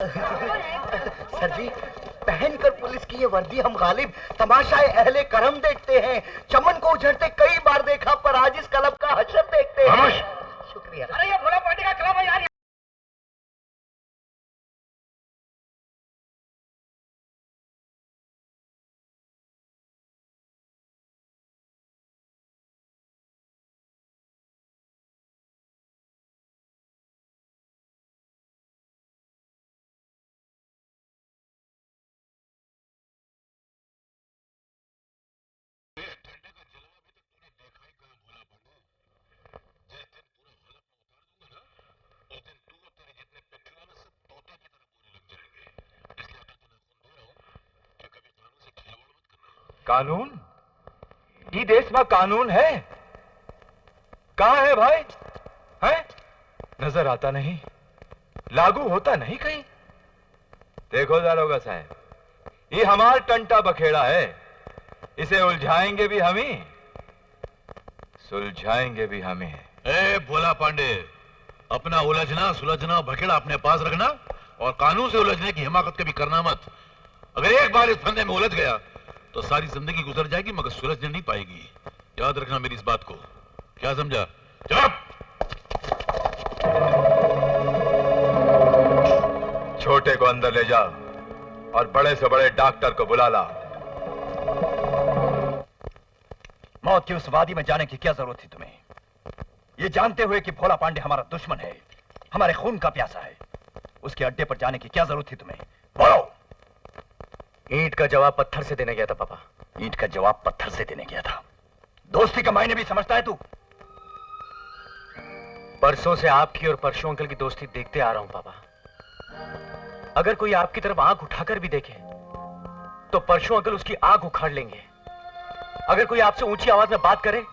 Sir जी, पहनकर police की ये वर्दी हम गालिब तमाशाए अहले करम देखते हैं। चमन को उजड़ते कई बार देखा, पर आज इस कलब का हशर देखते हैं। शुक्रिया। अरे ये भोला पार्टी का क्लब है यार। कानून? ये देश में कानून है? कहां है भाई? है? नजर आता नहीं, लागू होता नहीं कहीं। देखो दारोगा साहब, ये हमारा टंटा बखेड़ा है। इसे उलझाएंगे भी हम ही, सुलझाएंगे भी हमें। ए भोला पांडे, अपना उलझना सुलझना बखेड़ा अपने पास रखना और कानून से उलझने की हिमाकत कभी करना मत। अगर एक बार इस फंदे में उलझ गया तो सारी जिंदगी गुजर जाएगी मगर सुलझने नहीं पाएगी। याद रखना मेरी इस बात को। क्या समझा? चुप! छोटे को अंदर ले जा और बड़े से बड़े डॉक्टर को बुला ला। मौत की उस वादी में जाने की क्या जरूरत थी तुम्हें? ये जानते हुए कि भोला पांडे हमारा दुश्मन है, हमारे खून का प्यासा है, उसके अड्डे पर जाने की क्या जरूरत थी तुम्हें? बोलो। ईंट का जवाब पत्थर से देने गया था पापा। ईंट का जवाब पत्थर से देने गया था? दोस्ती का मायने भी समझता है तू? परसों से आपकी और परशु अंकल की दोस्ती देखते आ रहा हूं पापा। अगर कोई आपकी तरफ आंख उठाकर भी देखे तो परशु अंकल उसकी आंख उखाड़ लेंगे। अगर कोई आपसे ऊंची आवाज में बात करे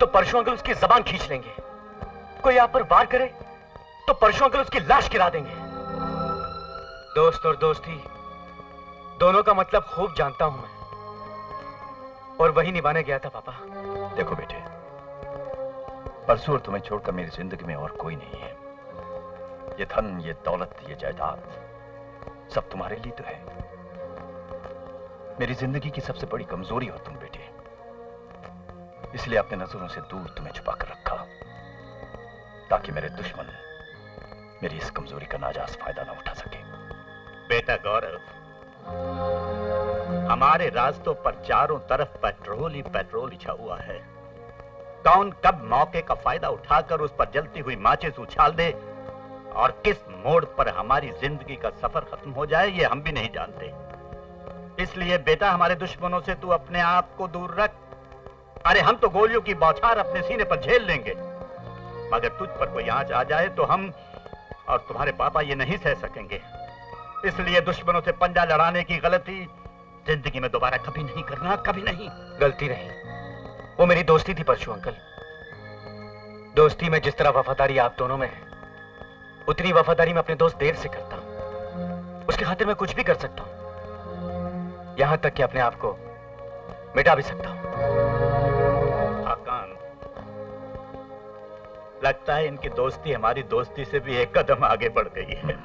तो परशु अंकल उसकी जबान खींच लेंगे। कोई आप पर वार करे तो परशु अंकल उसकी लाश गिरा देंगे। दोस्त और दोस्ती दोनों का मतलब खूब जानता हूं मैं, और वही निभाने गया था पापा। देखो बेटे, परसों और तुम्हें छोड़कर मेरी जिंदगी में और कोई नहीं है। ये धन, ये दौलत, ये जायदाद सब तुम्हारे लिए तो है। मेरी जिंदगी की सबसे बड़ी कमजोरी हो तुम बेटे, इसलिए अपने नजरों से दूर तुम्हें छुपा कर रखा, ताकि मेरे दुश्मन मेरी इस कमजोरी का नाजायज फायदा ना उठा सके। बेटा गौरव, हमारे रास्तों पर चारों तरफ पेट्रोल ही पेट्रोल छा हुआ है। कौन कब मौके का फायदा उठाकर उस पर जलती हुई माचिस उछाल दे और किस मोड़ पर हमारी जिंदगी का सफर खत्म हो जाए ये हम भी नहीं जानते। इसलिए बेटा हमारे दुश्मनों से तू अपने आप को दूर रख। अरे हम तो गोलियों की बौछार अपने सीने पर झेल लेंगे, मगर तुझ पर कोई आंच आ जाए तो हम और तुम्हारे पापा ये नहीं सह सकेंगे। इसलिए दुश्मनों से पंजा लड़ाने की गलती जिंदगी में दोबारा कभी नहीं करना, कभी नहीं। गलती नहीं, वो मेरी दोस्ती थी परशु अंकल। दोस्ती में जिस तरह वफादारी आप दोनों में है, उतनी वफादारी मैं अपने दोस्त देव से करता हूं। उसकी खातिर मैं कुछ भी कर सकता हूं, यहां तक कि अपने आप को मिटा भी सकता हूं। आकान, लगता है इनकी दोस्ती हमारी दोस्ती से भी एक कदम आगे बढ़ गई है।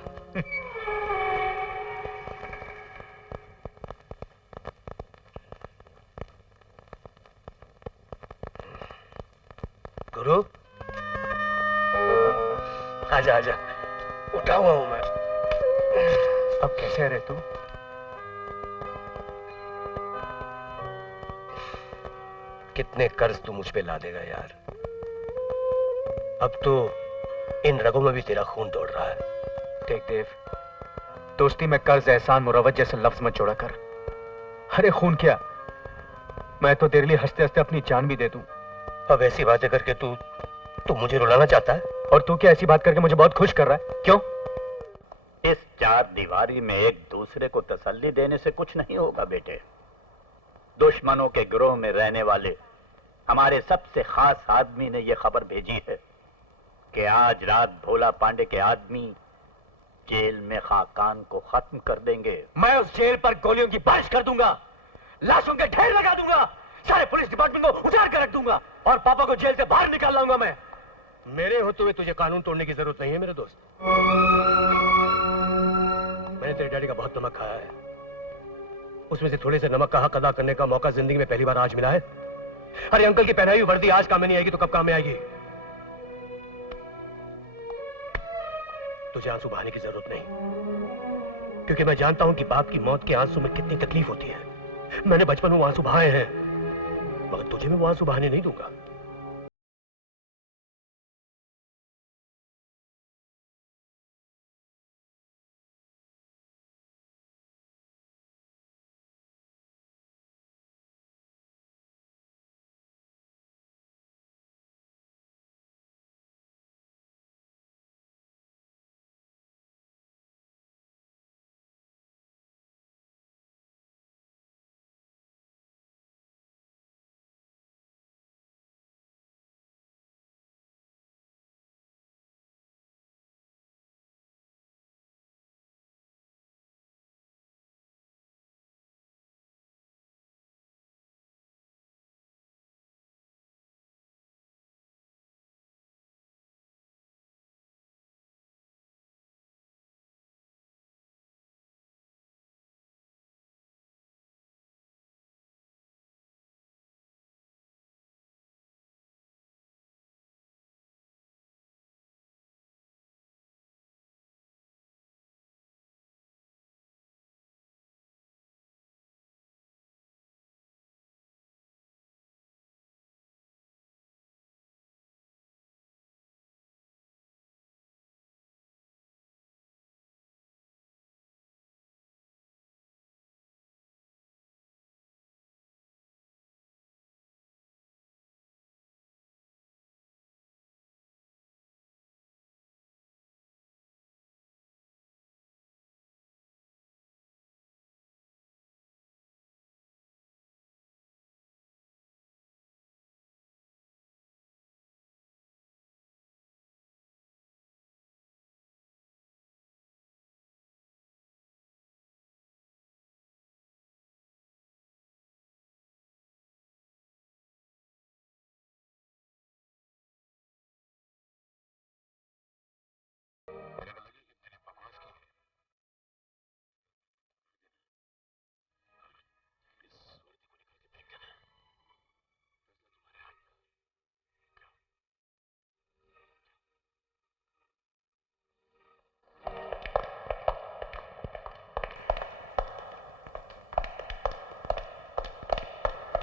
गुरु, आजा आजा, उठा हुआ हूं मैं। अब कैसे रहे तू? कितने कर्ज तू मुझ पे ला देगा यार। अब तो इन रगों में भी तेरा खून दौड़ रहा है। देख देव, दोस्ती में कर्ज, एहसान, मुरवत जैसे लफ्ज मत जोड़ा कर। अरे खून क्या, मैं तो तेरे लिए हंसते हंसते अपनी जान भी दे दूं। अब ऐसी बातें करके तू मुझे रुलाना चाहता है? और तू क्या ऐसी बात करके मुझे बहुत खुश कर रहा है? क्यों? इस चार दीवारी में एक दूसरे को तसल्ली देने से कुछ नहीं होगा बेटे। दुश्मनों के गिरोह में रहने वाले हमारे सबसे खास आदमी ने यह खबर भेजी है कि आज रात भोला पांडे के आदमी जेल में खाकान को खत्म कर देंगे। मैं उस जेल पर गोलियों की बारिश कर दूंगा, लाशों के ढेर लगा दूंगा, सारे पुलिस डिपार्टमेंट को उजाड़ कर रख दूंगा और पापा को जेल से बाहर निकाल लाऊंगा मैं। मेरे होते हुए तुझे कानून तोड़ने की जरूरत नहीं है मेरे दोस्त। तेरे डैडी का बहुत नमक खाया है, उसमें से थोड़े से नमक का हक अदा करने का मौका जिंदगी में पहली बार आज मिला है। अरे अंकल की पहनाई हुई वर्दी आज काम में नहीं आएगी तो कब काम में आएगी? तुझे आंसू बहाने की जरूरत नहीं, क्योंकि मैं जानता हूं कि बाप की मौत के आंसू में कितनी तकलीफ होती है। मैंने बचपन में वो आंसू बहाए हैं, मगर तुझे मैं वो आंसू बहाने नहीं दूंगा।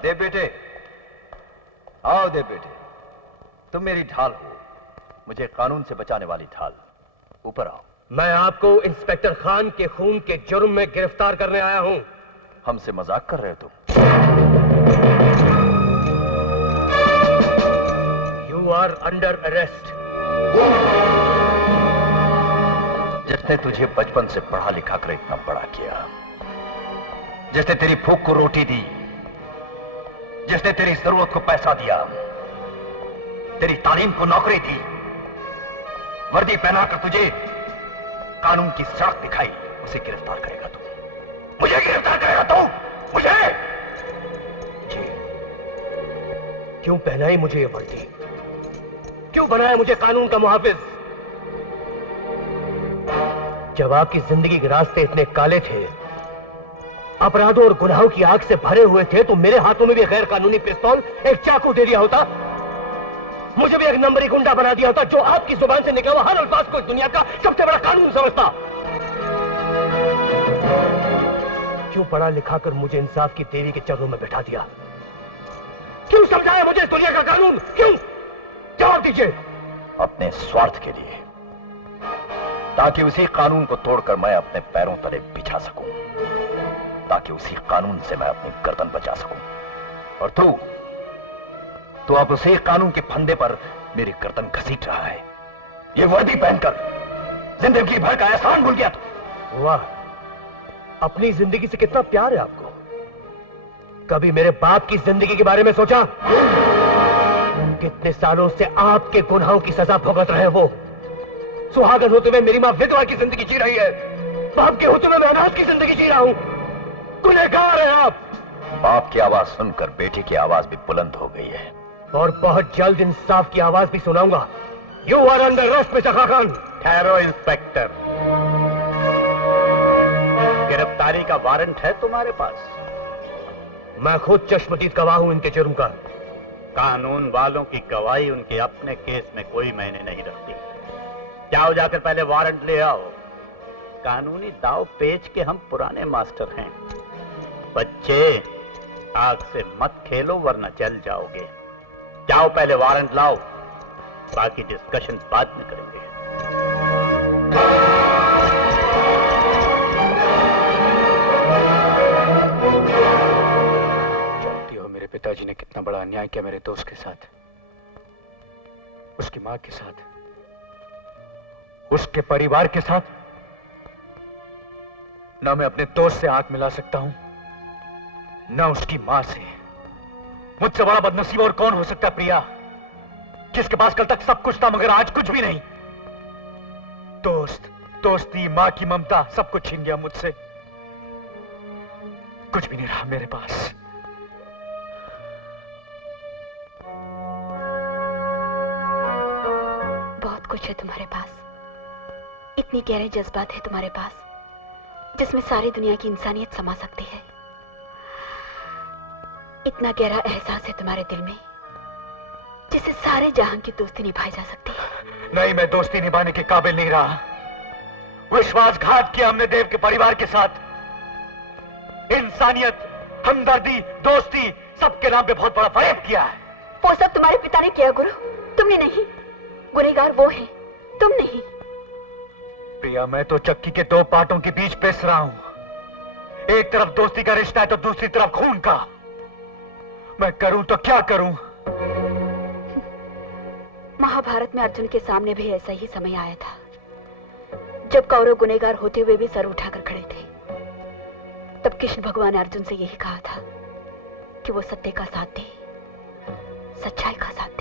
देव बेटे, आओ देव बेटे, तुम मेरी ढाल हो, मुझे कानून से बचाने वाली ढाल। ऊपर आओ। मैं आपको इंस्पेक्टर खान के खून के जुर्म में गिरफ्तार करने आया हूं। हमसे मजाक कर रहे हो तुम? You are under arrest. जिसने तुझे बचपन से पढ़ा लिखा कर इतना बड़ा किया, जिसने तेरी भूख को रोटी दी, जिसने तेरी जरूरत को पैसा दिया, तेरी तालीम को नौकरी दी, वर्दी पहनाकर तुझे कानून की सड़क दिखाई, उसे गिरफ्तार करेगा तू? मुझे गिरफ्तार करेगा तू? मुझे? जी। क्यों पहनाई मुझे ये वर्दी? क्यों बनाया मुझे कानून का मुहाफिज? जब आपकी जिंदगी के रास्ते इतने काले थे, अपराधों और गुनाहों की आग से भरे हुए थे, तो मेरे हाथों में भी गैर कानूनी पिस्तौल, एक चाकू दे दिया होता। मुझे भी एक नंबरी गुंडा बना दिया होता, जो आपकी जुबान से निकला हुआ हर अल्फाज को इस दुनिया का सबसे बड़ा कानून समझता। क्यों पढ़ा लिखा कर मुझे इंसाफ की देवी के चरणों में बैठा दिया? क्यों समझाया मुझे इस दुनिया का कानून? क्यों? जवाब दीजिए। अपने स्वार्थ के लिए, ताकि उसी कानून को तोड़कर मैं अपने पैरों तले बिछा सकूं, ताकि उसी कानून से मैं अपनी गर्दन बचा सकूं। और तू अब उसी कानून के फंदे पर मेरी गर्दन घसीट रहा है। ये वर्दी पहनकर जिंदगी भर का एहसान भूल गया तू। वाह, अपनी जिंदगी से कितना प्यार है आपको। कभी मेरे बाप की जिंदगी के बारे में सोचा? कितने सालों से आपके गुनाहों की सजा भुगत रहे हैं वो। सुहागन होते हुए मेरी मां विधवा की जिंदगी जी रही है, बाप के होते हुए मैं अनाथ की जिंदगी जी रहा हूं। गुनहगार हैं आप। बाप की आवाज सुनकर बेटे की आवाज भी बुलंद हो गई है, और बहुत जल्द इंसाफ की आवाज भी सुनाऊंगा। You are under arrest mister Khan. ठहरो इंस्पेक्टर। गिरफ्तारी का वारंट है तुम्हारे पास? मैं खुद चश्मदीद गवाह हूं इनके जुर्म का। कानून वालों की गवाही उनके अपने केस में कोई मायने नहीं रखती। जाओ जाकर पहले वारंट ले आओ। कानूनी दाव पेच के हम पुराने मास्टर हैं। बच्चे, आग से मत खेलो वरना जल जाओगे। जाओ पहले वारंट लाओ, बाकी डिस्कशन बाद में करेंगे। जानती हो मेरे पिताजी ने कितना बड़ा अन्याय किया मेरे दोस्त के साथ, उसकी मां के साथ, उसके परिवार के साथ। ना मैं अपने दोस्त से आंख मिला सकता हूं, ना उसकी मां से। मुझसे बड़ा बदनसीब और कौन हो सकता है प्रिया, जिसके पास कल तक सब कुछ था मगर आज कुछ भी नहीं। दोस्त, दोस्ती, मां की ममता, सब कुछ छीन गया मुझसे। कुछ भी नहीं रहा मेरे पास। बहुत कुछ है तुम्हारे पास, इतनी गहरे जज्बात है तुम्हारे पास जिसमें सारी दुनिया की इंसानियत समा सकती है। इतना गहरा एहसास है तुम्हारे दिल में जिससे सारे जहां की दोस्ती निभाई जा सकती है। नहीं, मैं दोस्ती निभाने के काबिल नहीं रहा। विश्वासघात किया हमने देव के परिवार के साथ। इंसानियत, हमदर्दी, दोस्ती, सबके नाम पे बहुत बड़ा फरेब किया है। वो सब तुम्हारे पिता ने किया गुरु, तुमने नहीं। गुनहगार वो है, तुम नहीं। प्रिया, मैं तो चक्की के दो पाटों के बीच पिस रहा हूं। एक तरफ दोस्ती का रिश्ता है तो दूसरी तरफ खून का। मैं करूं तो क्या करूं? महाभारत में अर्जुन के सामने भी ऐसा ही समय आया था जब कौरव गुनहगार होते हुए भी सर उठाकर खड़े थे। तब कृष्ण भगवान ने अर्जुन से यही कहा था कि वो सत्य का साथ दे, सच्चाई का साथ